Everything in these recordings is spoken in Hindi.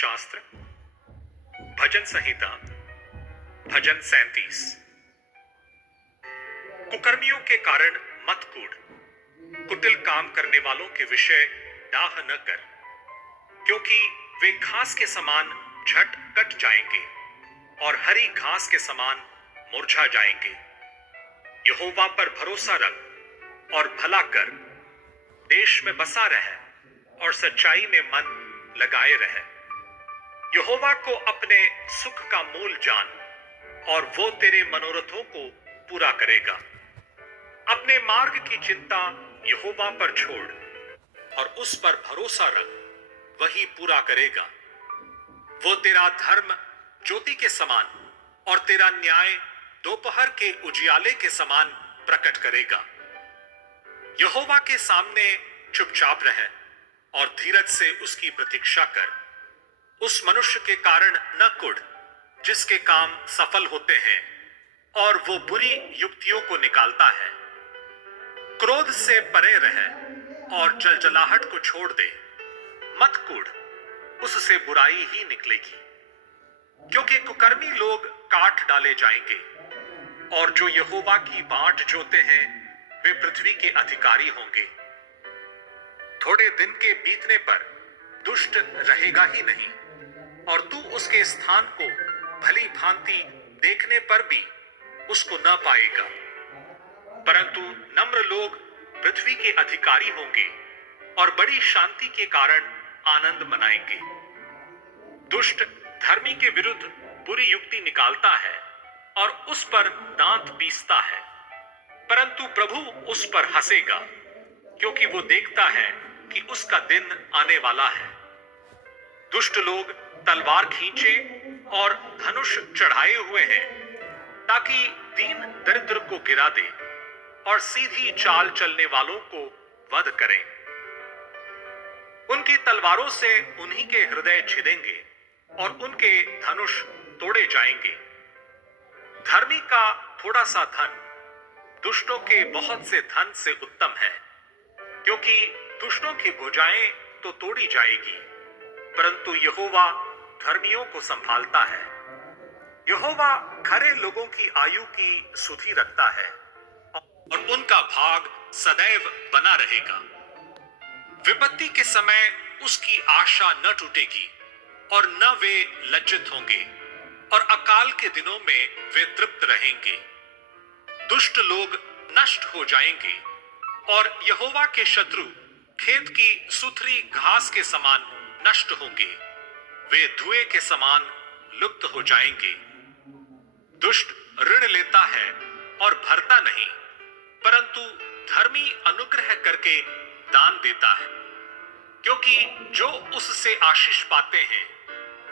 शास्त्र भजन संहिता भजन 37। कुकर्मियों के कारण मत कूड़, कुटिल काम करने वालों के विषय डाह न कर, क्योंकि वे घास के समान झट कट जाएंगे और हरी घास के समान मुरझा जाएंगे। यहोवा पर भरोसा रख और भला कर, देश में बसा रह और सच्चाई में मन लगाए रह। यहोवा को अपने सुख का मूल जान और वो तेरे मनोरथों को पूरा करेगा। अपने मार्ग की चिंता यहोवा पर छोड़ और उस पर भरोसा रख, वही पूरा करेगा। वो तेरा धर्म ज्योति के समान और तेरा न्याय दोपहर के उजियाले के समान प्रकट करेगा। यहोवा के सामने चुपचाप रह और धीरज से उसकी प्रतीक्षा कर। उस मनुष्य के कारण न कुढ़ जिसके काम सफल होते हैं और वो बुरी युक्तियों को निकालता है। क्रोध से परे रह और जलजलाहट को छोड़ दे। मत कुढ़, उससे बुराई ही निकलेगी, क्योंकि कुकर्मी लोग काट डाले जाएंगे और जो यहोवा की बाट जोते हैं वे पृथ्वी के अधिकारी होंगे। थोड़े दिन के बीतने पर दुष्ट रहेगा ही नहीं और तू उसके स्थान को भली भांति देखने पर भी उसको न पाएगा। परंतु नम्र लोग पृथ्वी के अधिकारी होंगे और बड़ी शांति के कारण आनंद मनाएंगे। दुष्ट धर्मी के विरुद्ध बुरी युक्ति निकालता है और उस पर दांत पीसता है, परंतु प्रभु उस पर हंसेगा, क्योंकि वो देखता है कि उसका दिन आने वाला है। दुष्ट लोग तलवार खींचे और धनुष चढ़ाए हुए हैं, ताकि दीन दरिद्र को गिरा दे और सीधी चाल चलने वालों को वध करें। उनकी तलवारों से उन्हीं के हृदय छिदेंगे और उनके धनुष तोड़े जाएंगे। धर्मी का थोड़ा सा धन दुष्टों के बहुत से धन से उत्तम है, क्योंकि दुष्टों की भुजाएं तो तोड़ी जाएगी, परंतु यहोवा धर्मियों को संभालता है। यहोवा खरे लोगों की आयु की सुधि रखता है और उनका भाग सदैव बना रहेगा। विपत्ति के समय उसकी आशा न टूटेगी और न वे लज्जित होंगे, और अकाल के दिनों में वे तृप्त रहेंगे। दुष्ट लोग नष्ट हो जाएंगे और यहोवा के शत्रु खेत की सुथरी घास के समान नष्ट होंगे। वे धुएं के समान लुप्त हो जाएंगे। दुष्ट ऋण लेता है और भरता नहीं, परंतु धर्मी अनुग्रह करके दान देता है, क्योंकि जो उससे आशीष पाते हैं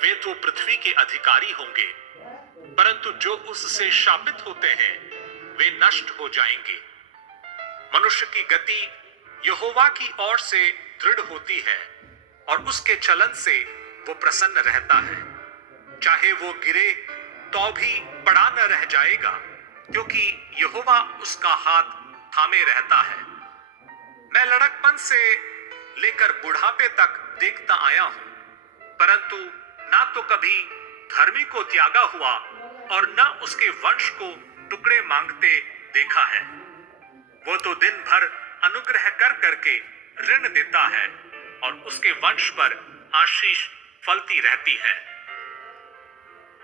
वे तो पृथ्वी के अधिकारी होंगे, परंतु जो उससे शापित होते हैं वे नष्ट हो जाएंगे। मनुष्य की गति यहोवा की ओर से दृढ़ होती है और उसके चलन से वो प्रसन्न रहता है। चाहे वो गिरे तो भी पड़ा न रह जाएगा, क्योंकि यहोवा उसका हाथ थामे रहता है। मैं लड़कपन से लेकर बुढ़ापे तक देखता आया हूं, परंतु ना तो कभी धर्मी को त्यागा हुआ और न उसके वंश को टुकड़े मांगते देखा है। वो तो दिन भर अनुग्रह कर करके ऋण देता है और उसके वंश पर आशीष फलती रहती है।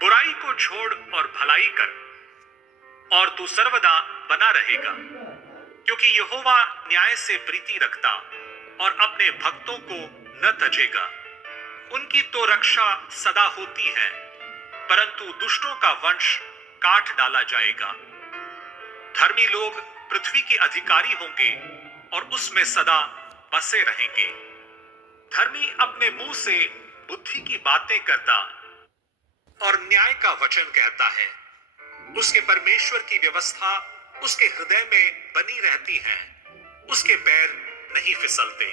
बुराई को छोड़ और भलाई कर और तू सर्वदा बना रहेगा, क्योंकि यहोवा न्याय से प्रीति रखता और अपने भक्तों को न तजेगा। उनकी तो रक्षा सदा होती है, परंतु दुष्टों का वंश काट डाला जाएगा। धर्मी लोग पृथ्वी के अधिकारी होंगे और उसमें सदा बसे रहेंगे। धर्मी अपने मुंह से बुद्धि की बातें करता और न्याय का वचन कहता है। उसके परमेश्वर की व्यवस्था उसके हृदय में बनी रहती है, उसके पैर नहीं फिसलते।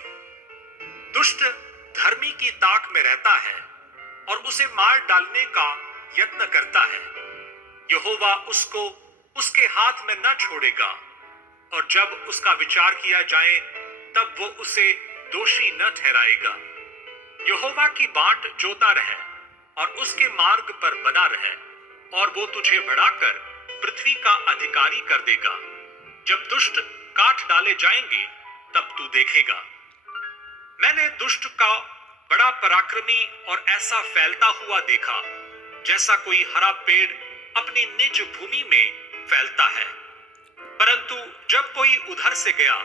दुष्ट धर्मी की ताक में रहता है और उसे मार डालने का यत्न करता है। यहोवा उसको उसके हाथ में न छोड़ेगा, और जब उसका विचार किया जाए तब वो उसे दोषी न ठहराएगा। यहोवा की बाट जोता रहे और उसके मार्ग पर बना रहे, और वो तुझे बढ़ाकर पृथ्वी का अधिकारी कर देगा। जब दुष्ट काट डाले जाएंगे तब तू देखेगा। मैंने दुष्ट का बड़ा पराक्रमी और ऐसा फैलता हुआ देखा जैसा कोई हरा पेड़ अपनी निज भूमि में फैलता है। परंतु जब कोई उधर से गया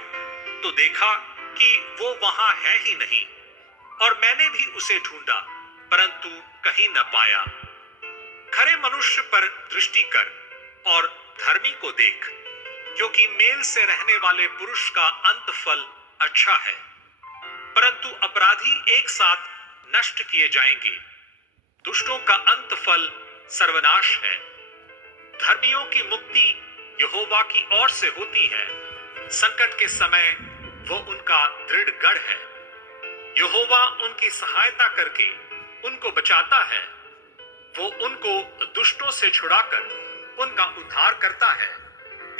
तो देखा कि वो वहां है ही नहीं, और मैंने भी उसे ढूंढा परंतु कहीं न पाया। खरे मनुष्य पर दृष्टि कर और धर्मी को देख, क्योंकि मेल से रहने वाले पुरुष का अंत फल अच्छा है। परंतु अपराधी एक साथ नष्ट किए जाएंगे। दुष्टों का अंत फल सर्वनाश है। धर्मियों की मुक्ति यहोवा की ओर से होती है। संकट के समय वो उनका दृढ़ गढ़ है। यहोवा उनकी सहायता करके उनको बचाता है। वो उनको दुष्टों से छुड़ाकर उनका उद्धार करता है,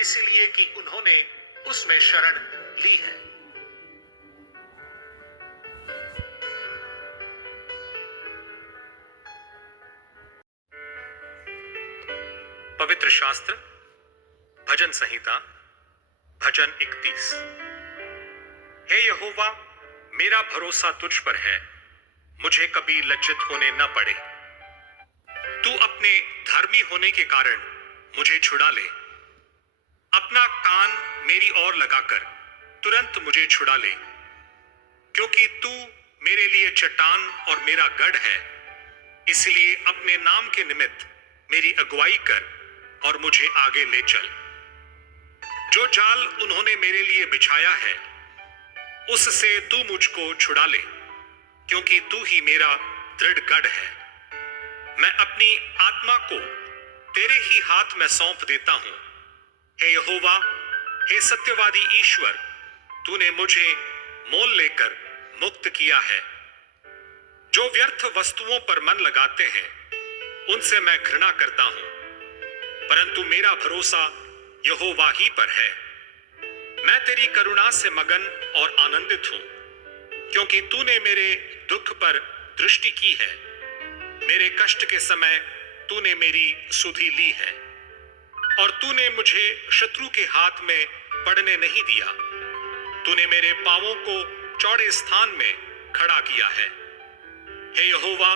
इसलिए कि उन्होंने उसमें शरण ली है। पवित्र शास्त्र, भजन संहिता, भजन 31। हे यहोवा, मेरा भरोसा तुझ पर है, मुझे कभी लज्जित होने न पड़े। तू अपने धर्मी होने के कारण मुझे छुड़ा ले। अपना कान मेरी ओर लगाकर तुरंत मुझे छुड़ा ले, क्योंकि तू मेरे लिए चट्टान और मेरा गढ़ है। इसलिए अपने नाम के निमित्त मेरी अगुवाई कर और मुझे आगे ले चल। जो जाल उन्होंने मेरे लिए बिछाया है उससे तू मुझको छुड़ा ले, क्योंकि तू ही मेरा दृढ़ गढ़ है। मैं अपनी आत्मा को तेरे ही हाथ में सौंप देता हूं। हे यहोवा, हे सत्यवादी ईश्वर, तूने मुझे मोल लेकर मुक्त किया है। जो व्यर्थ वस्तुओं पर मन लगाते हैं उनसे मैं घृणा करता हूं, परंतु मेरा भरोसा यहोवा ही पर है। मैं तेरी करुणा से मगन और आनंदित हूं, क्योंकि तूने मेरे दुख पर दृष्टि की है। मेरे कष्ट के समय तूने मेरी सुधि ली है, और तूने मुझे शत्रु के हाथ में पड़ने नहीं दिया। तूने मेरे पांवों को चौड़े स्थान में खड़ा किया है। हे यहोवा,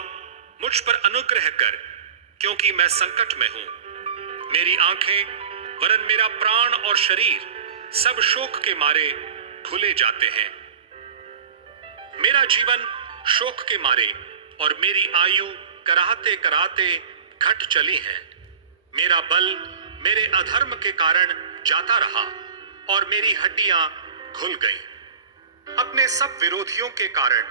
मुझ पर अनुग्रह कर, क्योंकि मैं संकट में हूं। मेरी आंखें वरन मेरा प्राण और शरीर सब शोक के मारे भूले जाते हैं। मेरा जीवन शोक के मारे और मेरी आयु कराहते कराहते घट चली है। मेरा बल मेरे अधर्म के कारण जाता रहा और मेरी हड्डियां घुल गईं। अपने सब विरोधियों के कारण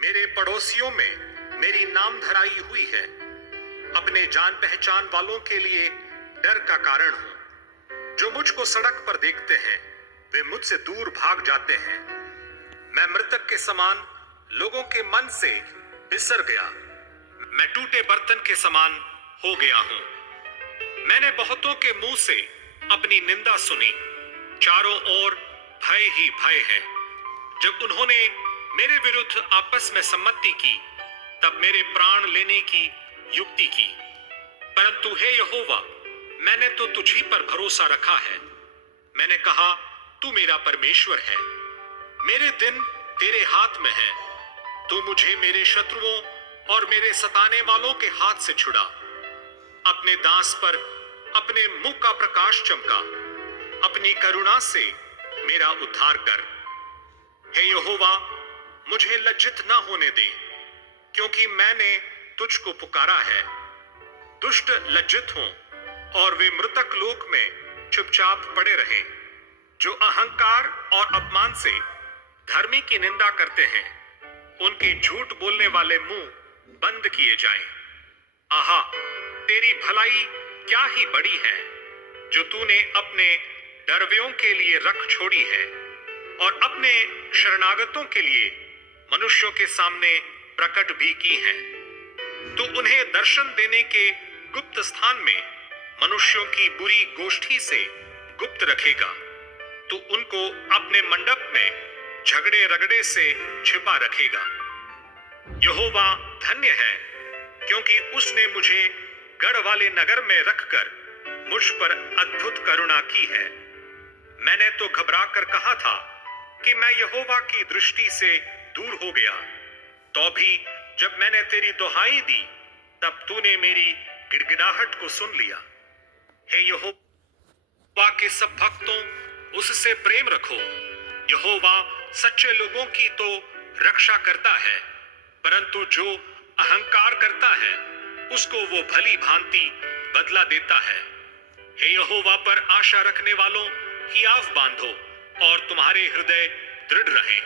मेरे पड़ोसियों में मेरी नामधराई हुई है। अपने जान पहचान वालों के लिए डर का कारण हूं। जो मुझको सड़क पर देखते हैं वे मुझसे दूर भाग जाते हैं। मैं मृतक के समान लोगों के मन से बिसर गया। मैं टूटे बर्तन के समान हो गया हूं। मैंने बहुतों के मुंह से अपनी निंदा सुनी। चारों ओर भय ही भय है। जब उन्होंने मेरे विरुद्ध आपस में सम्मति की तब मेरे प्राण लेने की युक्ति की। परंतु हे यहोवा, मैंने तो तुझी पर भरोसा रखा है। मैंने कहा, तू मेरा परमेश्वर है। मेरे दिन तेरे हाथ में है। तू मुझे मेरे शत्रुओं और मेरे सताने वालों के हाथ से छुड़ा। अपने दास पर अपने मुख का प्रकाश चमका। अपनी करुणा से मेरा उद्धार कर। हे यहोवा, मुझे लज्जित न होने दे, क्योंकि मैंने तुझको पुकारा है। दुष्ट लज्जित हों और वे मृतक लोक में चुपचाप पड़े रहें। जो अहंकार और अपमान से धर्मी की निंदा करते हैं, उनके झूठ बोलने वाले मुंह बंद किए जाएं। आहा, तेरी भलाई क्या ही बड़ी है, जो तूने अपने डरवियों के लिए रख छोड़ी है और अपने शरणागतों के लिए मनुष्यों के सामने प्रकट भी की है। तू उन्हें दर्शन देने के गुप्त स्थान में मनुष्यों की बुरी गोष्ठी से गुप्त रखेगा। तू उनको अपने मंडप में झगड़े रगड़े से छिपा रखेगा। यहोवा धन्य है, क्योंकि उसने मुझे गढ़ वाले नगर में रखकर मुझ पर अद्भुत करुणा की है। मैंने तो घबरा कर कहा था कि मैं यहोवा की दृष्टि से दूर हो गया, तो भी जब मैंने तेरी दुहाई दी तब तूने मेरी गिड़गिड़ाहट को सुन लिया। हे यहोवा के सब भक्तों, उससे प्रेम रखो। यहोवा सच्चे लोगों की तो रक्षा करता है, परंतु जो अहंकार करता है उसको वो भली भांति बदला देता है। हे यहोवा पर आशा रखने वालों, हियाव बांधो और तुम्हारे हृदय दृढ़ रहें।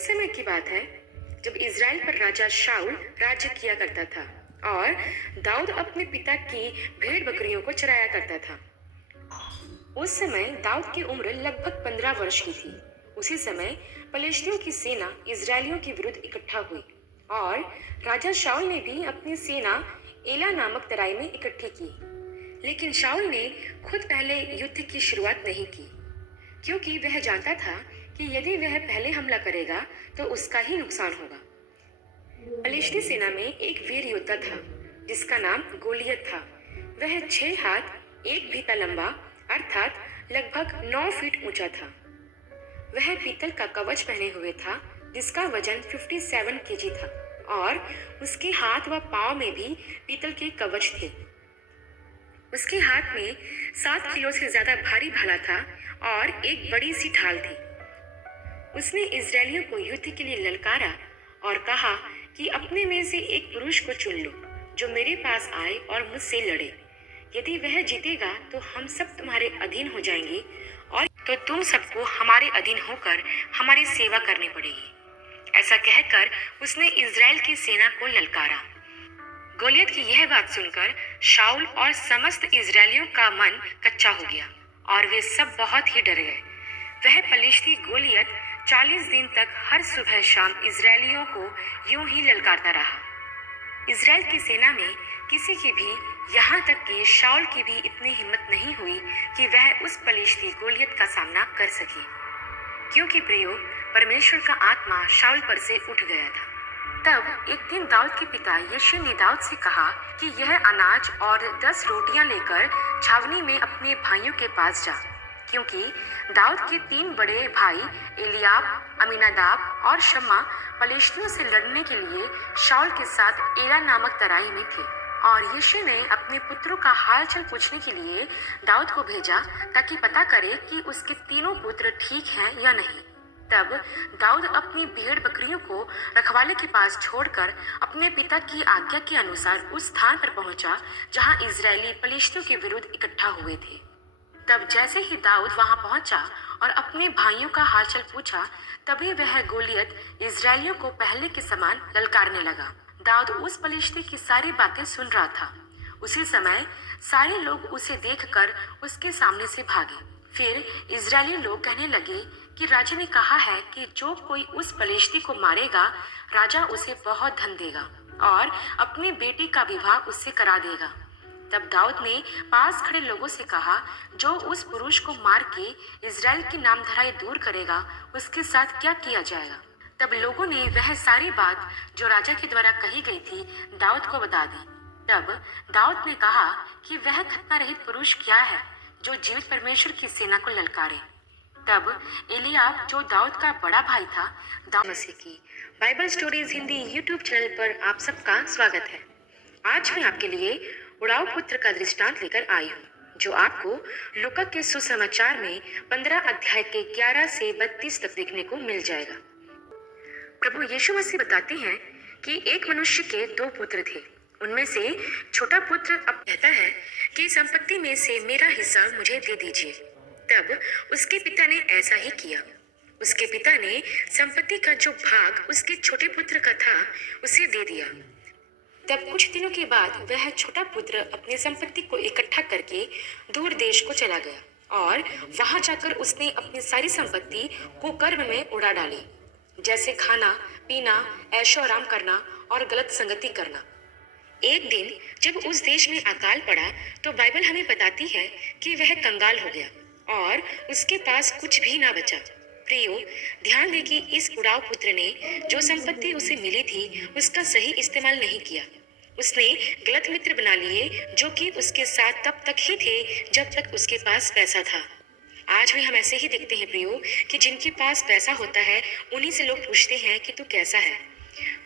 समय की बात है जब इज़राइल पर राजा शाऊल राज्य किया करता था और दाऊद अपने पिता की भेड़ बकरियों को चराया करता था। उस समय दाऊद की उम्र लगभग 15 वर्ष की थी। उसी समय पलिश्तियों की सेना इज़राइलियों के विरुद्ध इकट्ठा हुई और राजा शाऊल ने भी अपनी सेना एला नामक तराई में इकट्ठी की। लेकिन शाऊल ने खुद पहले युद्ध की शुरुआत नहीं की, क्योंकि वह जानता था कि यदि वह पहले हमला करेगा तो उसका ही नुकसान होगा। पलिश्ती सेना में एक वीर योद्धा था जिसका नाम गोलियत था। वह 6 हाथ 1 बीता लंबा अर्थात लगभग 9 फीट ऊंचा था। वह पीतल का कवच पहने हुए था जिसका वजन 57 केजी था और उसके हाथ व पांव में भी पीतल के कवच थे। उसके हाथ में 7 किलो से ज्यादा भारी भाला था और एक बड़ी सी ढाल थी। उसने इज़राइलियों को युद्ध के लिए ललकारा और कहा कि अपने में से एक पुरुष को चुन लो जो मेरे पास आए और मुझसे लड़े। यदि वह जीतेगा तो हम सब तुम्हारे अधीन हो जाएंगे और तो तुम सबको हमारे अधीन होकर हमारी सेवा करनी पड़ेगी। ऐसा कहकर उसने इज़राइल की सेना को ललकारा। गोलियत की यह बात सुनकर शाऊल और समस्त इज़राइलियों का मन कच्चा हो गया और वे सब बहुत ही डर गए। वह पलिश्ती गोलियत 40 दिन तक हर सुबह शाम इज़राइलियों को यूं ही ललकारता रहा। इज़राइल की सेना में किसी की भी, यहाँ तक कि शाऊल की भी इतनी हिम्मत नहीं हुई कि वह उस पलिश्ती गोलियत का सामना कर सके, क्योंकि प्रियो परमेश्वर का आत्मा शाऊल पर से उठ गया था। तब एक दिन दाऊद के पिता यिशै ने दाऊद से कहा कि यह अनाज और 10 रोटियां लेकर छावनी में अपने भाइयों के पास जा, क्योंकि दाऊद के 3 बड़े भाई एलियाब, अमीनादाब और शम्मा पलिश्तियों से लड़ने के लिए शाऊल के साथ एला नामक तराई में थे। और यिशै ने अपने पुत्रों का हालचाल पूछने के लिए दाऊद को भेजा ताकि पता करे कि उसके तीनों पुत्र ठीक हैं या नहीं। तब दाऊद अपनी भेड़ बकरियों को रखवाले के पास छोड़कर अपने पिता की आज्ञा के अनुसार उस स्थान पर पहुंचा जहां इज़राइली पलिश्तियों के विरुद्ध इकट्ठा हुए थे। तब जैसे ही दाऊद वहां पहुंचा और अपने भाइयों का हालचाल पूछा, तभी वह गोलियत इज़राइलियों को पहले के समान ललकारने लगा। दाऊद उस पलिश्ती की सारी बातें सुन रहा था। उसी समय सारे लोग उसे देखकर उसके सामने से भागे। फिर इज़राइली लोग कहने लगे कि राजा ने कहा है कि जो कोई उस पलिश्ती को मारेगा, राजा उसे बहुत धन देगा और अपनी बेटी का विवाह उससे करा देगा। तब दाऊद ने पास खड़े लोगों से कहा, जो उस पुरुष को मार के इज़राइल की नामधराई दूर करेगा, उसके साथ क्या किया जाएगा। तब लोगों ने वह सारी बात जो राजा के द्वारा कही गई थी दाऊद को बता दी। तब दाऊद ने कहा कि वह खतना रहित पुरुष क्या है जो जीवित परमेश्वर की सेना को ललकारे। तब एलियाब, जो दाऊद का बड़ा भाई था, दाऊद मसीह की Bible stories Hindi YouTube channel पर आप सबका स्वागत है। आज मैं आपके लिए उड़ाऊ पुत्र का दृष्टांत लेकर आई हूँ, जो आपको लूका के सुसमाचार में 15 अध्याय के 11 से 32 तक देखने को मिल जाएगा। प्रभु यीशु मसीह बताते हैं कि एक मनुष्य के 2 पुत्र थे। उनमें से छोटा पुत्र अब कहता है कि संपत्ति में से मेरा हिस्सा मुझे दे दीजिए। तब उसके पिता ने ऐसा ही किया। उसके पिता ने संपत्ति का जो भाग उसके छोटे पुत्र का था उसे दे दिया। तब कुछ दिनों के बाद वह छोटा पुत्र अपनी संपत्ति को इकट्ठा करके दूर देश को चला गया और वहां जाकर उसने अपनी सारी संपत्ति कुकर्म में उड़ा डाली, जैसे खाना पीना, ऐशो आराम करना और गलत संगति करना। एक दिन जब उस देश में अकाल पड़ा तो बाइबल हमें बताती है कि वह कंगाल हो गया और उसके पास कुछ भी ना बचा। प्रियो, ध्यान दें कि इस उड़ाव पुत्र ने जो संपत्ति उसे मिली थी उसका सही इस्तेमाल नहीं किया। उसने गलत मित्र बना लिए जो कि उसके साथ तब तक ही थे जब तक उसके पास पैसा था। आज भी हम ऐसे ही देखते हैं प्रियो कि जिनके पास पैसा होता है उन्हीं से लोग पूछते हैं कि तू कैसा है।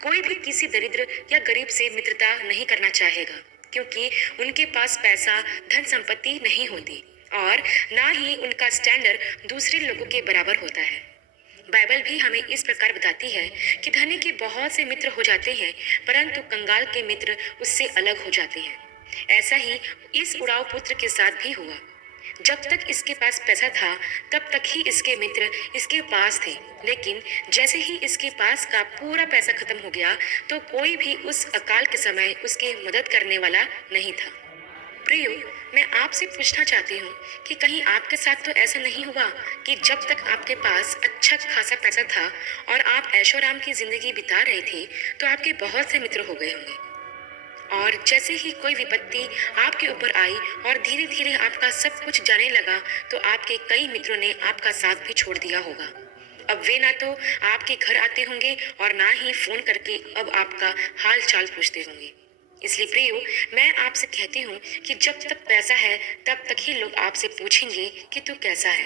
कोई भी किसी दरिद्र या गरीब से मित्रता नहीं करना चाहेगा क्योंकि उनके पास पैसा धन संपत्ति नहीं होती और ना ही उनका स्टैंडर्ड दूसरे लोगों के बराबर होता है। बाइबल भी हमें इस प्रकार बताती है कि धनी के बहुत से मित्र हो जाते हैं परंतु कंगाल के मित्र उससे अलग हो जाते हैं। ऐसा ही इस उड़ाव पुत्र के साथ भी हुआ। जब तक इसके पास पैसा था तब तक ही इसके मित्र इसके पास थे, लेकिन जैसे ही इसके पास का पूरा पैसा खत्म हो गया तो कोई भी उस अकाल के समय उसकी मदद करने वाला नहीं था। प्रियो, मैं आपसे पूछना चाहती हूँ कि कहीं आपके साथ तो ऐसा नहीं हुआ कि जब तक आपके पास अच्छा खासा पैसा था और आप ऐशो आराम की जिंदगी बिता रहे थे तो आपके बहुत से मित्र हो गए होंगे और जैसे ही कोई विपत्ति आपके ऊपर आई और धीरे धीरे आपका सब कुछ जाने लगा तो आपके कई मित्रों ने आपका साथ भी छोड़ दिया होगा। अब वे ना तो आपके घर आते होंगे और ना ही फोन करके अब आपका हाल चाल पूछते होंगे। इसलिए प्रियो, मैं आपसे कहती हूँ कि जब तक पैसा है तब तक ही लोग आपसे पूछेंगे कि तू कैसा है।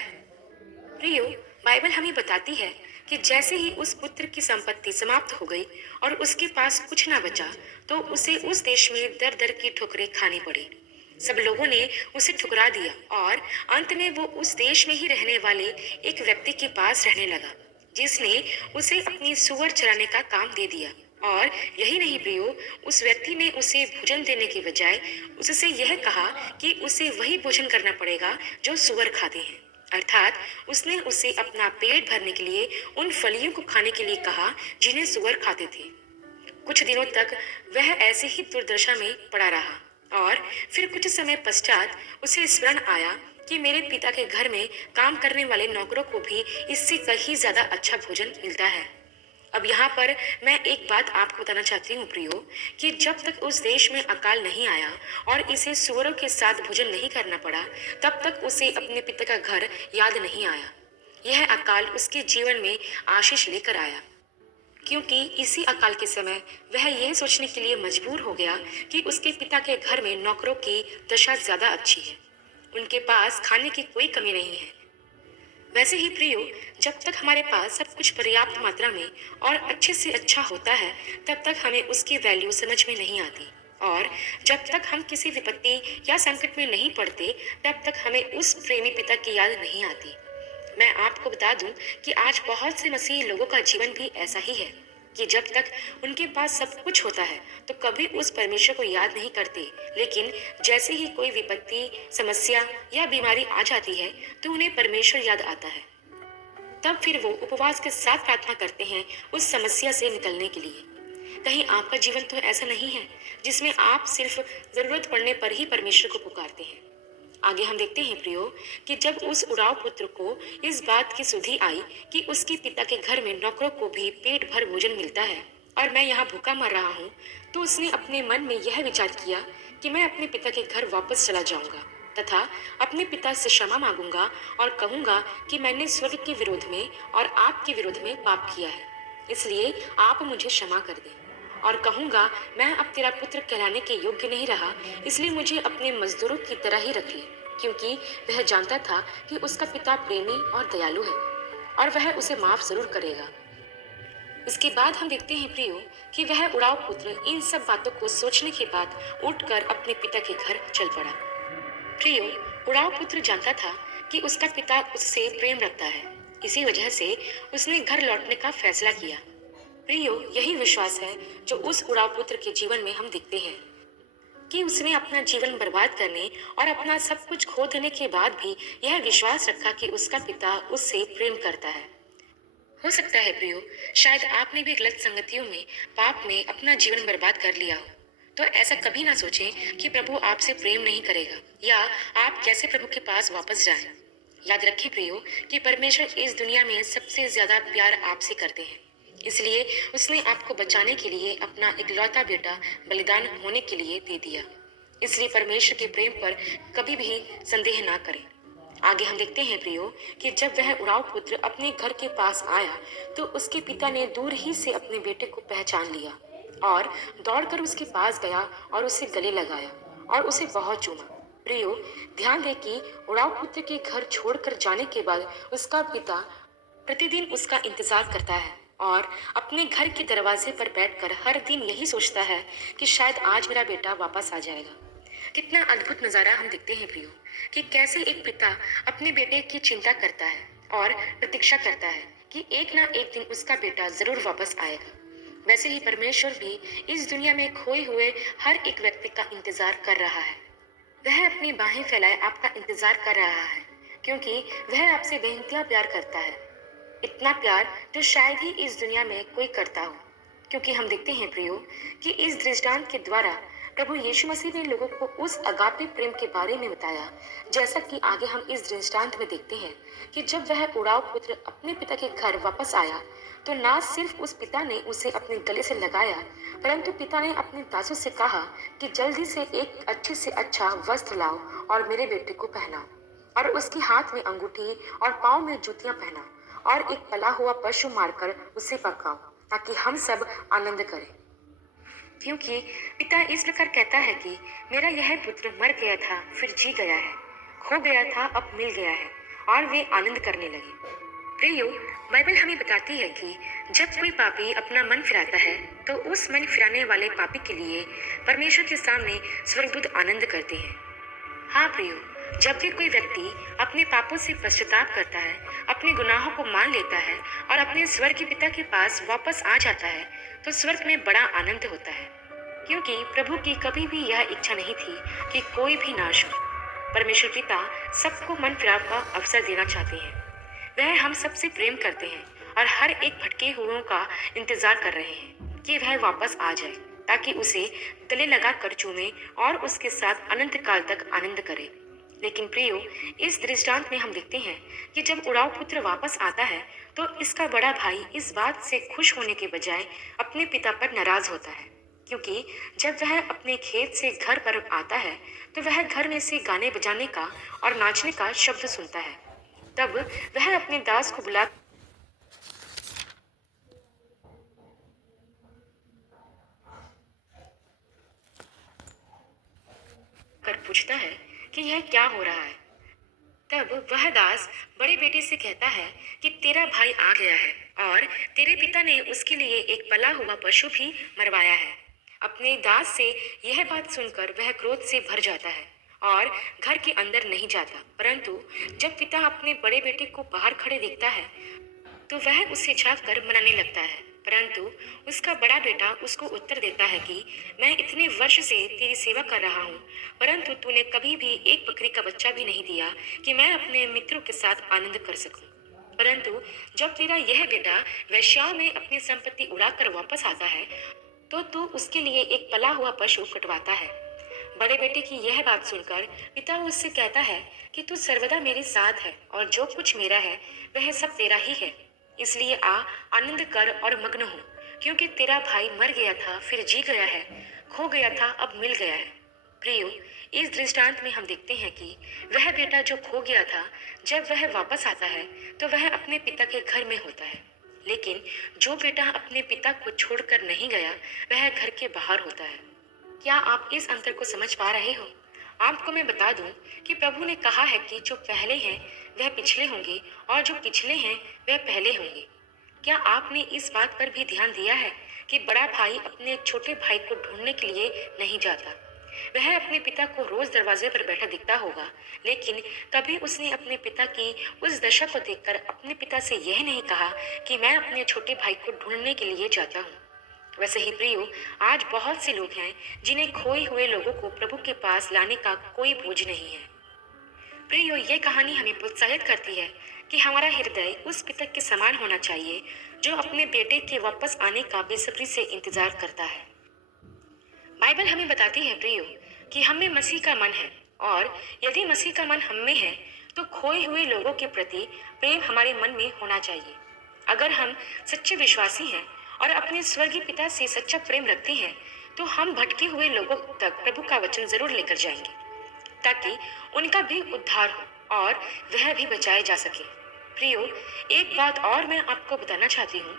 प्रियो, बाइबल हमें बताती है कि जैसे ही उस पुत्र की संपत्ति समाप्त हो गई और उसके पास कुछ ना बचा तो उसे उस देश में दर दर की ठोकरें खानी पड़ी। सब लोगों ने उसे ठुकरा दिया और अंत में वो उस देश में ही रहने वाले एक व्यक्ति के पास रहने लगा जिसने उसे अपनी सुअर चराने का काम दे दिया। और यही नहीं प्रियो, उस व्यक्ति ने उसे भोजन देने के बजाय उससे यह कहा कि उसे वही भोजन करना पड़ेगा जो सुअर खाते हैं, अर्थात उसने उसे अपना पेट भरने के लिए उन फलियों को खाने के लिए कहा जिन्हें सुअर खाते थे। कुछ दिनों तक वह ऐसे ही दुर्दशा में पड़ा रहा और फिर कुछ समय पश्चात उसे स्मरण आया कि मेरे पिता के घर में काम करने वाले नौकरों को भी इससे कहीं ज्यादा अच्छा भोजन मिलता है। अब यहाँ पर मैं एक बात आपको बताना चाहती हूँ प्रियो कि जब तक उस देश में अकाल नहीं आया और इसे सुअरों के साथ भोजन नहीं करना पड़ा तब तक उसे अपने पिता का घर याद नहीं आया। यह अकाल उसके जीवन में आशीष लेकर आया क्योंकि इसी अकाल के समय वह यह सोचने के लिए मजबूर हो गया कि उसके पिता के घर में नौकरों की दशा ज्यादा अच्छी है, उनके पास खाने की कोई कमी नहीं है। वैसे ही प्रियो, जब तक हमारे पास सब कुछ पर्याप्त मात्रा में और अच्छे से अच्छा होता है तब तक हमें उसकी वैल्यू समझ में नहीं आती और जब तक हम किसी विपत्ति या संकट में नहीं पड़ते तब तक हमें उस प्रेमी पिता की याद नहीं आती। मैं आपको बता दूं कि आज बहुत से मसीही लोगों का जीवन भी ऐसा ही है कि जब तक उनके पास सब कुछ होता है तो कभी उस परमेश्वर को याद नहीं करते, लेकिन जैसे ही कोई विपत्ति, समस्या या बीमारी आ जाती है तो उन्हें परमेश्वर याद आता है। तब फिर वो उपवास के साथ प्रार्थना करते हैं उस समस्या से निकलने के लिए। कहीं आपका जीवन तो ऐसा नहीं है जिसमें आप सिर्फ जरूरत पड़ने पर ही परमेश्वर को पुकारते हैं। आगे हम देखते हैं प्रियो कि जब उस उड़ाव पुत्र को इस बात की सुधि आई कि उसके पिता के घर में नौकरों को भी पेट भर भोजन मिलता है और मैं यहाँ भूखा मर रहा हूँ, तो उसने अपने मन में यह विचार किया कि मैं अपने पिता के घर वापस चला जाऊंगा तथा अपने पिता से क्षमा मांगूंगा और कहूंगा कि मैंने स्वर्ग के विरोध में और आपके विरोध में पाप किया है, इसलिए आप मुझे क्षमा कर दें। और कहूंगा मैं अब तेरा पुत्र कहलाने के योग्य नहीं रहा, इसलिए मुझे अपने मजदूरों की तरह ही रख ले, क्योंकि वह जानता था कि उसका पिता प्रेमी और दयालु है और वह उसे माफ जरूर करेगा। इसके बाद हम देखते हैं प्रियो कि वह उड़ाव पुत्र इन सब बातों को सोचने के बाद उठकर अपने पिता के घर चल पड़ा। प्रियो, उड़ाव पुत्र जानता था कि उसका पिता उससे प्रेम रखता है, इसी वजह से उसने घर लौटने का फैसला किया। प्रियो, यही विश्वास है जो उस उड़ाव पुत्र के जीवन में हम देखते हैं कि उसने अपना जीवन बर्बाद करने और अपना सब कुछ खो देने के बाद भी यह विश्वास रखा कि उसका पिता उससे प्रेम करता है। हो सकता है प्रियो, शायद आपने भी गलत संगतियों में, पाप में अपना जीवन बर्बाद कर लिया हो, तो ऐसा कभी ना सोचें कि प्रभु आपसे प्रेम नहीं करेगा या आप कैसे प्रभु के पास वापस जाएं। याद रखें प्रियो कि परमेश्वर इस दुनिया में सबसे ज्यादा प्यार आपसे करते हैं, इसलिए उसने आपको बचाने के लिए अपना इकलौता बेटा बलिदान होने के लिए दे दिया। इसलिए परमेश्वर के प्रेम पर कभी भी संदेह ना करें। आगे हम देखते हैं प्रियो कि जब वह उड़ाऊ पुत्र अपने घर के पास आया तो उसके पिता ने दूर ही से अपने बेटे को पहचान लिया और दौड़कर उसके पास गया और उसे गले लगाया और उसे बहुत चूमा। प्रियो, ध्यान दे कि उड़ाऊ पुत्र के घर छोड़कर जाने के बाद उसका पिता प्रतिदिन उसका इंतजार करता है और अपने घर के दरवाजे पर बैठकर हर दिन यही सोचता है कि शायद आज मेरा बेटा वापस आ जाएगा। कितना अद्भुत नजारा हम देखते हैं प्रियो कि कैसे एक पिता अपने बेटे की चिंता करता है और प्रतीक्षा करता है कि एक ना एक दिन उसका बेटा जरूर वापस आएगा। वैसे ही परमेश्वर भी इस दुनिया में खोए हुए हर एक व्यक्ति का इंतजार कर रहा है। वह अपनी बाहें फैलाए आपका इंतजार कर रहा है क्योंकि वह आपसे बेइंतहा प्यार करता है। इतना प्यार जो शायद ही इस दुनिया में कोई करता हो। क्योंकि हम देखते हैं प्रियो कि इस दृष्टांत के द्वारा प्रभु यीशु मसीह ने लोगों को उस अगापे प्रेम के बारे में बताया, जैसा कि आगे हम इस दृष्टांत में देखते हैं कि जब वह उड़ाऊ पुत्र अपने पिता के घर वापस आया तो ना सिर्फ उस पिता ने उसे अपने गले से लगाया, परंतु पिता ने अपने दासों से कहा कि जल्दी से एक अच्छे से अच्छा वस्त्र लाओ और मेरे बेटे को पहनाओ और उसके हाथ में अंगूठी और पाँव में जूतियां पहनाओ और एक पला हुआ पशु मारकर उसे पकाओ ताकि हम सब आनंद करें। क्योंकि पिता इस प्रकार कहता है कि मेरा यह पुत्र मर गया था फिर जी गया है, खो गया था अब मिल गया है, और वे आनंद करने लगे। प्रियो, बाइबल हमें बताती है कि जब कोई पापी अपना मन फिराता है तो उस मन फिराने वाले पापी के लिए परमेश्वर के सामने स्वर्गदूत आनंद करते हैं। हाँ प्रियो, जब भी कोई व्यक्ति अपने पापों से पश्चाताप करता है, अपने गुनाहों को मान लेता है और अपने स्वर्ग के पिता के पास वापस आ जाता है तो स्वर्ग में बड़ा आनंद होता है। क्योंकि प्रभु की कभी भी यह इच्छा नहीं थी कि कोई भी नाश हो। परमेश्वर पिता सबको मन फिराव का अवसर देना चाहते हैं। वह हम सबसे प्रेम करते हैं और हर एक भटके हुओं का इंतजार कर रहे हैं कि वह वापस आ जाए ताकि उसे गले लगा कर चूमे और उसके साथ अनंत काल तक आनंद करे। लेकिन प्रियो, इस दृष्टांत में हम देखते हैं कि जब उड़ाऊ पुत्र वापस आता है तो इसका बड़ा भाई इस बात से खुश होने के बजाय अपने पिता पर नाराज होता है। क्योंकि जब वह अपने खेत से घर पर आता है तो वह घर में से गाने बजाने का और नाचने का शब्द सुनता है। तब वह अपने दास को बुला कर पूछता है कि यह क्या हो रहा है। तब वह दास बड़े बेटे से कहता है कि तेरा भाई आ गया है और तेरे पिता ने उसके लिए एक पला हुआ पशु भी मरवाया है। अपने दास से यह बात सुनकर वह क्रोध से भर जाता है और घर के अंदर नहीं जाता, परंतु जब पिता अपने बड़े बेटे को बाहर खड़े देखता है तो वह उसे झाँक कर मनाने लगता है। परंतु उसका बड़ा बेटा उसको उत्तर देता है कि मैं इतने वर्ष से तेरी सेवा कर रहा हूँ, परंतु तूने कभी भी एक बकरी का बच्चा भी नहीं दिया कि मैं अपने मित्रों के साथ आनंद कर सकूं। परंतु जब तेरा यह बेटा वेश्याओं में अपनी संपत्ति उड़ाकर वापस आता है तो तू उसके लिए एक पला हुआ पशु कटवाता है। बड़े बेटे की यह बात सुनकर पिता उससे कहता है कि तू सर्वदा मेरे साथ है और जो कुछ मेरा है वह सब तेरा ही है। इसलिए आनंद कर और मग्न हो, क्योंकि तेरा भाई मर गया था फिर जी गया है, खो गया था अब मिल गया है। प्रियो, इस दृष्टांत में हम देखते हैं कि वह बेटा जो खो गया था जब वह वापस आता है तो वह अपने पिता के घर में होता है, लेकिन जो बेटा अपने पिता को छोड़कर नहीं गया वह घर के बाहर होता है। क्या आप इस अंतर को समझ पा रहे हो? आपको मैं बता दूं कि प्रभु ने कहा है कि जो पहले हैं वह पिछले होंगे और जो पिछले हैं वह पहले होंगे। क्या आपने इस बात पर भी ध्यान दिया है कि बड़ा भाई अपने छोटे भाई को ढूंढने के लिए नहीं जाता? वह अपने पिता को रोज दरवाजे पर बैठा दिखता होगा, लेकिन कभी उसने अपने पिता की उस दशा को देखकर अपने पिता से यह नहीं कहा कि मैं अपने छोटे भाई को ढूंढने के लिए जाता हूँ। वैसे ही प्रियो, आज बहुत से लोग हैं जिन्हें खोए हुए लोगों को प्रभु के पास लाने का कोई बोझ नहीं है। प्रियो, ये कहानी हमें प्रोत्साहित करती है कि हमारा हृदय उस पिता के समान होना चाहिए जो अपने बेटे के वापस आने का बेसब्री से इंतजार करता है। बाइबल हमें बताती है प्रियो कि हम में मसीह का मन है, और यदि मसीह का मन हम में है तो खोए हुए लोगों के प्रति प्रेम हमारे मन में होना चाहिए। अगर हम सच्चे विश्वासी हैं और अपने स्वर्गीय पिता से सच्चा प्रेम रखते हैं, तो हम भटके हुए लोगों तक प्रभु का वचन जरूर लेकर जाएंगे, ताकि उनका भी उद्धार हो और वह भी बचाए जा सके। प्रियो, एक बात और मैं आपको बताना चाहती हूँ,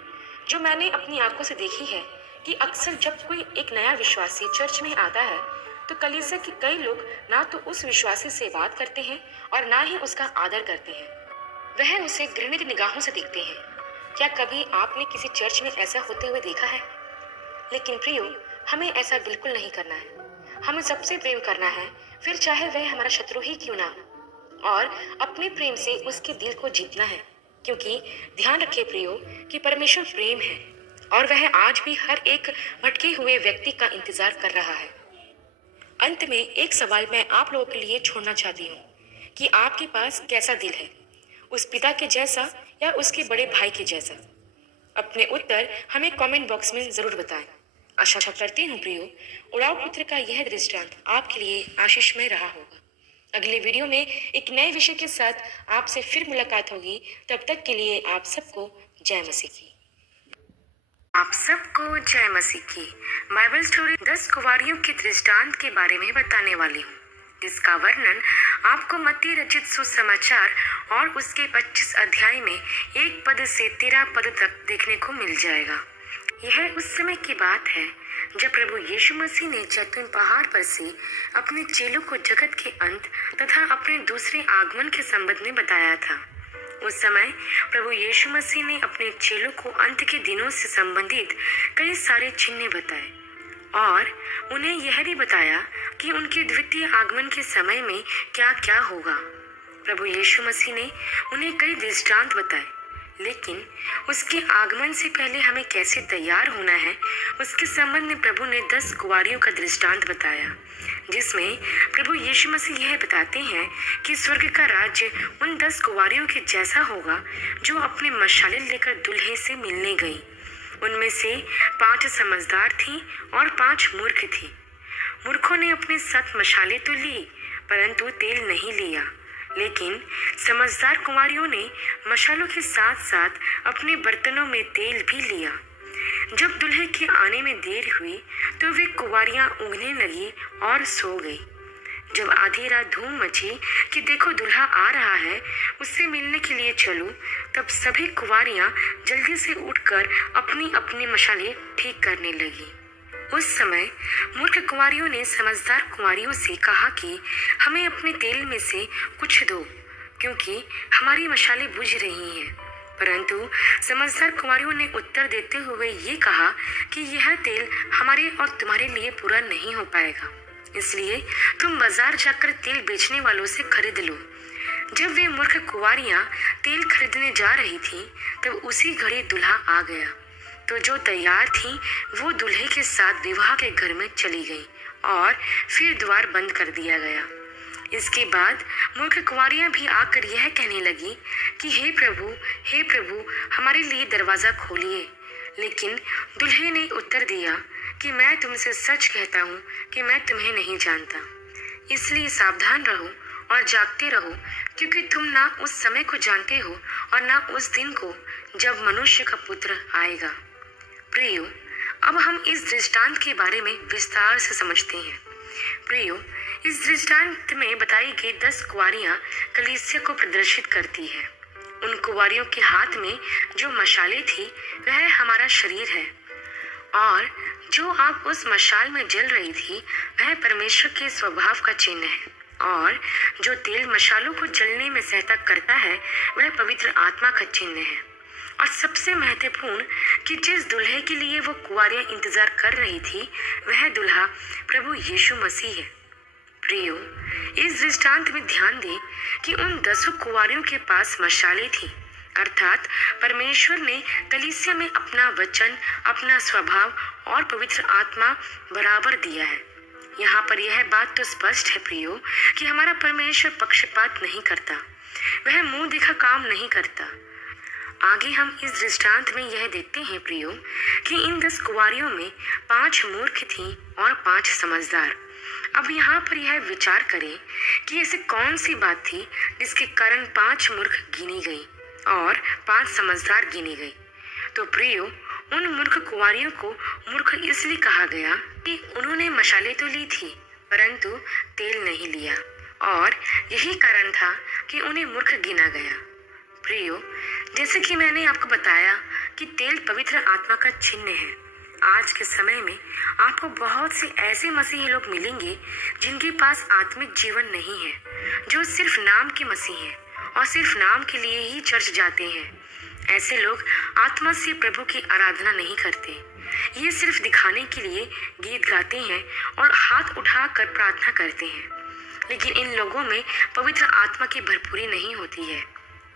जो मैंने अपनी आंखों से देखी है, कि अक्सर जब कोई एक नया विश्वासी चर्च में आता है, तो कलीसिया के कई लोग ना तो उस विश्वासी से बात करते हैं और ना ही उसका आदर करते हैं। वह उसे घृणित निगाहों से देखते हैं। क्या कभी आपने किसी चर्च में ऐसा होते हुए देखा है? लेकिन प्रियो, हमें ऐसा बिल्कुल नहीं करना है। हमें सबसे प्रेम करना है, फिर चाहे वह हमारा शत्रु ही क्यों ना हो, और अपने प्रेम से उसके दिल को जीतना है। क्योंकि ध्यान रखिए प्रियो, कि परमेश्वर प्रेम है और वह आज भी हर एक भटके हुए व्यक्ति का इंतजार कर रहा है। अंत में एक सवाल मैं आप लोगों के लिए छोड़ना चाहती हूँ कि आपके पास कैसा दिल है, उस पिता के जैसा या उसके बड़े भाई के जैसा? अपने उत्तर हमें कमेंट बॉक्स में जरूर बताएं। आशा करती हूँ प्रियो, उड़ाव पुत्र का यह दृष्टांत आपके लिए आशीषमय रहा होगा। अगले वीडियो में एक नए विषय के साथ आपसे फिर मुलाकात होगी। तब तक के लिए आप सबको जय मसीह की। आप सबको जय मसीह की। बाइबल स्टोरी 10 कुंवारियों के दृष्टांत के बारे में बताने वाली हूँ, जिसका वर्णन आपको मत्ती रचित सुसमाचार और उसके 25 अध्याय में 1 पद से 13 पद तक देखने को मिल जाएगा। यह उस समय की बात है जब प्रभु यीशु मसीह ने जैतून पहाड़ पर से अपने चेलों को जगत के अंत तथा अपने दूसरे आगमन के संबंध में बताया था। उस समय प्रभु यीशु मसीह ने अपने चेलों को अंत के दिनों से संबंधित कई सारे चिन्ह बताए और उन्हें यह भी बताया कि उनके द्वितीय आगमन के समय में क्या क्या होगा। प्रभु यीशु मसीह ने उन्हें कई दृष्टांत बताए, लेकिन उसके आगमन से पहले हमें कैसे तैयार होना है, उसके संबंध में प्रभु ने 10 कुंवारियों का दृष्टांत बताया, जिसमें प्रभु यीशु मसीह यह बताते हैं कि स्वर्ग का राज्य उन 10 कुंवारियों के जैसा होगा जो अपने मशाले लेकर दूल्हे से मिलने गई। उनमें से 5 समझदार थीं और 5 मूर्ख थीं। मूर्खों ने अपने साथ मशाले तो ली, परंतु तेल नहीं लिया, लेकिन समझदार कुंवारियों ने मशालों के साथ साथ अपने बर्तनों में तेल भी लिया। जब दूल्हे के आने में देर हुई तो वे कुंवारियां ऊँघने लगी और सो गई। जब आधी रात धूम मची कि देखो दूल्हा आ रहा है, उससे मिलने के लिए चलो, तब सभी कुंवारियां जल्दी से उठकर अपनी अपनी मशालें ठीक करने लगी। उस समय मूर्ख कुंवारियों ने समझदार कुंवारियों से कहा कि हमें अपने तेल में से कुछ दो, क्योंकि हमारी मशालें बुझ रही हैं। परंतु समझदार कुंवारियों ने उत्तर देते हुए ये कहा कि यह तेल हमारे और तुम्हारे लिए पूरा नहीं हो पाएगा, इसलिए तुम बाजार जाकर तेल बेचने वालों से खरीद लो। जब वे मूर्ख कुंवारियां तेल खरीदने जा रही थीं, तब उसी घड़ी दूल्हा आ गया। तो जो तैयार थीं वो दूल्हे के साथ विवाह के घर में चली गईं और फिर द्वार बंद कर दिया गया। इसके बाद मूर्ख कुंवारियां भी आकर यह कहने लगी कि हे प्रभु, हमारे लिए दरवाज़ा खोलिए। लेकिन दूल्हे ने उत्तर दिया कि मैं तुमसे सच कहता हूँ कि मैं तुम्हें नहीं जानता। इसलिए सावधान रहो और जागते रहो, क्योंकि तुम ना उस समय को जानते हो और ना उस दिन को जब मनुष्य का पुत्र आएगा। प्रियो, अब हम इस दृष्टांत के बारे में विस्तार से समझते हैं। प्रियो, इस दृष्टांत में बताई गई 10 कुंवारियां कलीसिया को प्रदर्शित करती है। उन कुंवारियों के हाथ में जो मशालें थी वह हमारा शरीर है, और जो आग उस मशाल में जल रही थी वह परमेश्वर के स्वभाव का चिन्ह है, और जो तेल मशालों को जलने में सहायता करता है वह पवित्र आत्मा का चिन्ह है। और सबसे महत्वपूर्ण कि जिस दूल्हे के लिए वो कुंवारियां इंतजार कर रही थी वह दूल्हा प्रभु यीशु मसीह है। प्रियो, इस दृष्टांत में ध्यान दें कि उन 10 कुंवारियों के पास मशालें थी, अर्थात परमेश्वर ने कलीसिया में अपना वचन, अपना स्वभाव और पवित्र आत्मा बराबर दिया है। यहाँ पर यह बात तो स्पष्ट है प्रियो कि हमारा परमेश्वर पक्षपात नहीं करता, वह मुंह दिखा काम नहीं करता। आगे हम इस दृष्टांत में यह देखते हैं प्रियो कि इन 10 कुंवारियों में 5 मूर्ख थीं और 5 समझदार। अब यहाँ पर यह विचार करें कि ऐसी कौन सी बात थी जिसके कारण 5 मूर्ख गिनी गई और 5 समझदार गिनी गई। तो प्रियो, उन मूर्ख कुंवारियों को मूर्ख इसलिए कहा गया कि उन्होंने मशालें तो ली थी परंतु तेल नहीं लिया, और यही कारण था कि उन्हें मूर्ख गिना गया। प्रियो, जैसे कि मैंने आपको बताया कि तेल पवित्र आत्मा का चिन्ह है। आज के समय में आपको बहुत से ऐसे मसीही लोग मिलेंगे जिनके पास आत्मिक जीवन नहीं है, जो सिर्फ नाम के मसीह हैं और सिर्फ नाम के लिए ही चर्च जाते हैं। ऐसे लोग आत्मा से प्रभु की आराधना नहीं करते। ये सिर्फ दिखाने के लिए गीत गाते हैं और हाथ उठाकर प्रार्थना करते हैं, लेकिन इन लोगों में पवित्र आत्मा की भरपूरी नहीं होती है।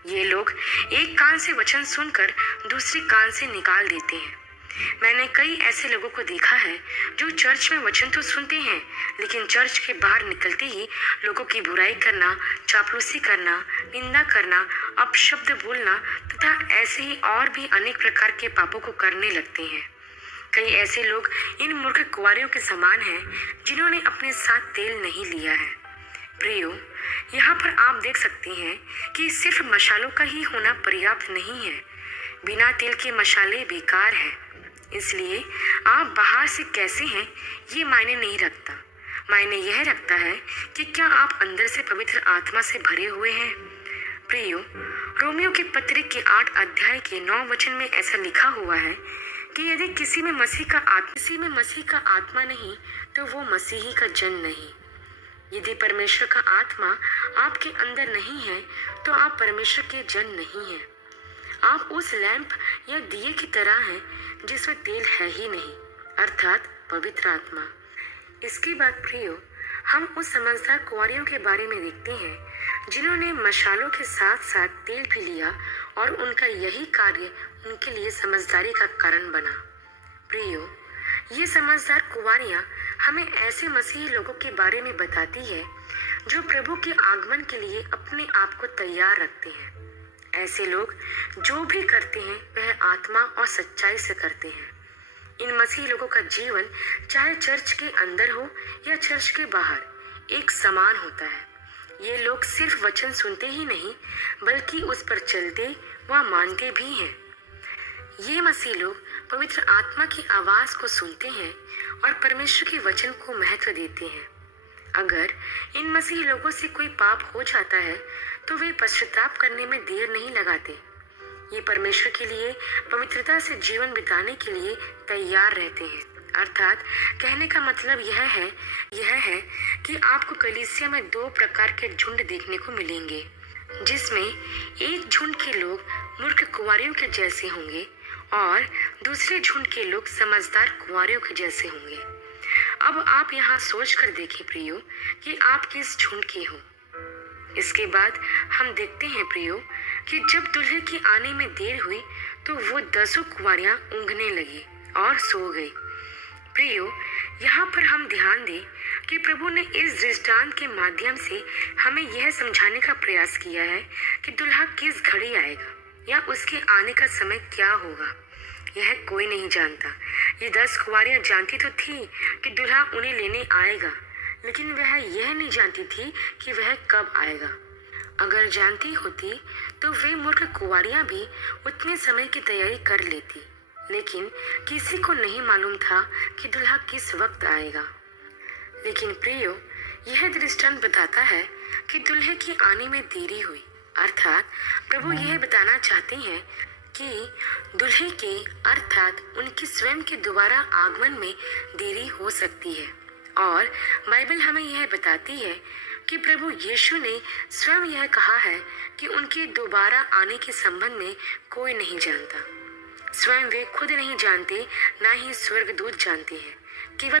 ये लोग एक कान से वचन सुनकर दूसरे कान से निकाल देते हैं। मैंने कई ऐसे लोगों को देखा है जो चर्च में वचन तो सुनते हैं, लेकिन चर्च के बाहर निकलते ही लोगों की बुराई करना, चापलूसी करना, निंदा करना, अपशब्द बोलना तथा ऐसे ही और भी अनेक प्रकार के पापों को करने लगते हैं। कई ऐसे लोग इन मूर्ख कुंवारियों के समान हैं जिन्होंने अपने साथ तेल नहीं लिया है। प्रियो, यहाँ पर आप देख सकते हैं कि सिर्फ मशालों का ही होना पर्याप्त नहीं है। बिना तेल के मशाले बेकार है। इसलिए आप बाहर से कैसे हैं ये मायने नहीं रखता। मायने यह रखता है कि क्या आप अंदर से पवित्र आत्मा से भरे हुए हैं। प्रियो, रोमियो के पत्र के 8 अध्याय के 9 वचन में ऐसा लिखा हुआ है कि यदि किसी में मसीह का आत्मा नहीं तो वो मसीही का जन नहीं। यदि परमेश्वर का आत्मा आपके अंदर नहीं है तो आप परमेश्वर के जन नहीं हैं। आप उस लैंप या दिए की तरह हैं जिसमें तेल है ही नहीं, अर्थात पवित्र आत्मा। इसके बाद प्रियो, हम उस समझदार कुंवारियों के बारे में देखते हैं जिन्होंने मशालों के साथ साथ तेल भी लिया और उनका यही कार्य उनके लिए समझदारी का कारण बना। प्रियो, ये समझदार कुंवारियां हमें ऐसे मसीही लोगों के बारे में बताती है जो प्रभु के आगमन के लिए अपने आप को तैयार रखते हैं। ऐसे लोग जो भी करते हैं वह आत्मा और सच्चाई से करते हैं। इन मसीही लोगों का जीवन चाहे चर्च के अंदर हो या चर्च के बाहर एक समान होता है। ये लोग सिर्फ वचन सुनते ही नहीं बल्कि उस पर चलते व मानते भी हैं। ये मसीह लोग पवित्र आत्मा की आवाज़ को सुनते हैं और परमेश्वर के वचन को महत्व देते हैं। अगर इन मसीही लोगों से कोई पाप हो जाता है तो वे पश्चाताप करने में देर नहीं लगाते। ये परमेश्वर के लिए पवित्रता से जीवन बिताने के लिए तैयार रहते हैं। अर्थात कहने का मतलब यह है कि आपको कलीसिया में 2 प्रकार के झुंड देखने को मिलेंगे, जिसमें एक झुंड के लोग मूर्ख कुंवारियों के जैसे होंगे और दूसरे झुंड के लोग समझदार कुंवारियों के जैसे होंगे। अब आप यहाँ सोच कर देखें प्रियो कि आप किस झुंड के हो। इसके बाद हम देखते हैं प्रियो कि जब दूल्हे के आने में देर हुई तो वो 10 कुंवारियां ऊँघने लगी और सो गई। प्रियो, यहाँ पर हम ध्यान दें कि प्रभु ने इस दृष्टांत के माध्यम से हमें यह समझाने का प्रयास किया है कि दूल्हा किस घड़ी आएगा या उसके आने का समय क्या होगा, यह कोई नहीं जानता। ये 10 कुंवारियां जानती तो थी कि दूल्हा उन्हें लेने आएगा, लेकिन वह यह नहीं जानती थी कि वह कब आएगा। अगर जानती होती तो वे मूर्ख कुंवारियां भी उतने समय की तैयारी कर लेती, लेकिन किसी को नहीं मालूम था कि दूल्हा किस वक्त आएगा। लेकिन प्रियो, यह दृष्टांत बताता है कि दूल्हे के आने में देरी हुई, अर्थात प्रभु यह बताना चाहते हैं कि दूल्हे के अर्थात उनके स्वयं के दोबारा आगमन में देरी हो सकती है। और बाइबल हमें यह बताती है कि प्रभु यीशु ने स्वयं यह कहा है कि उनके दोबारा आने के संबंध में कोई नहीं जानता। स्वयं वे खुद नहीं जानते, ना ही स्वर्गदूत जानते हैं, केवल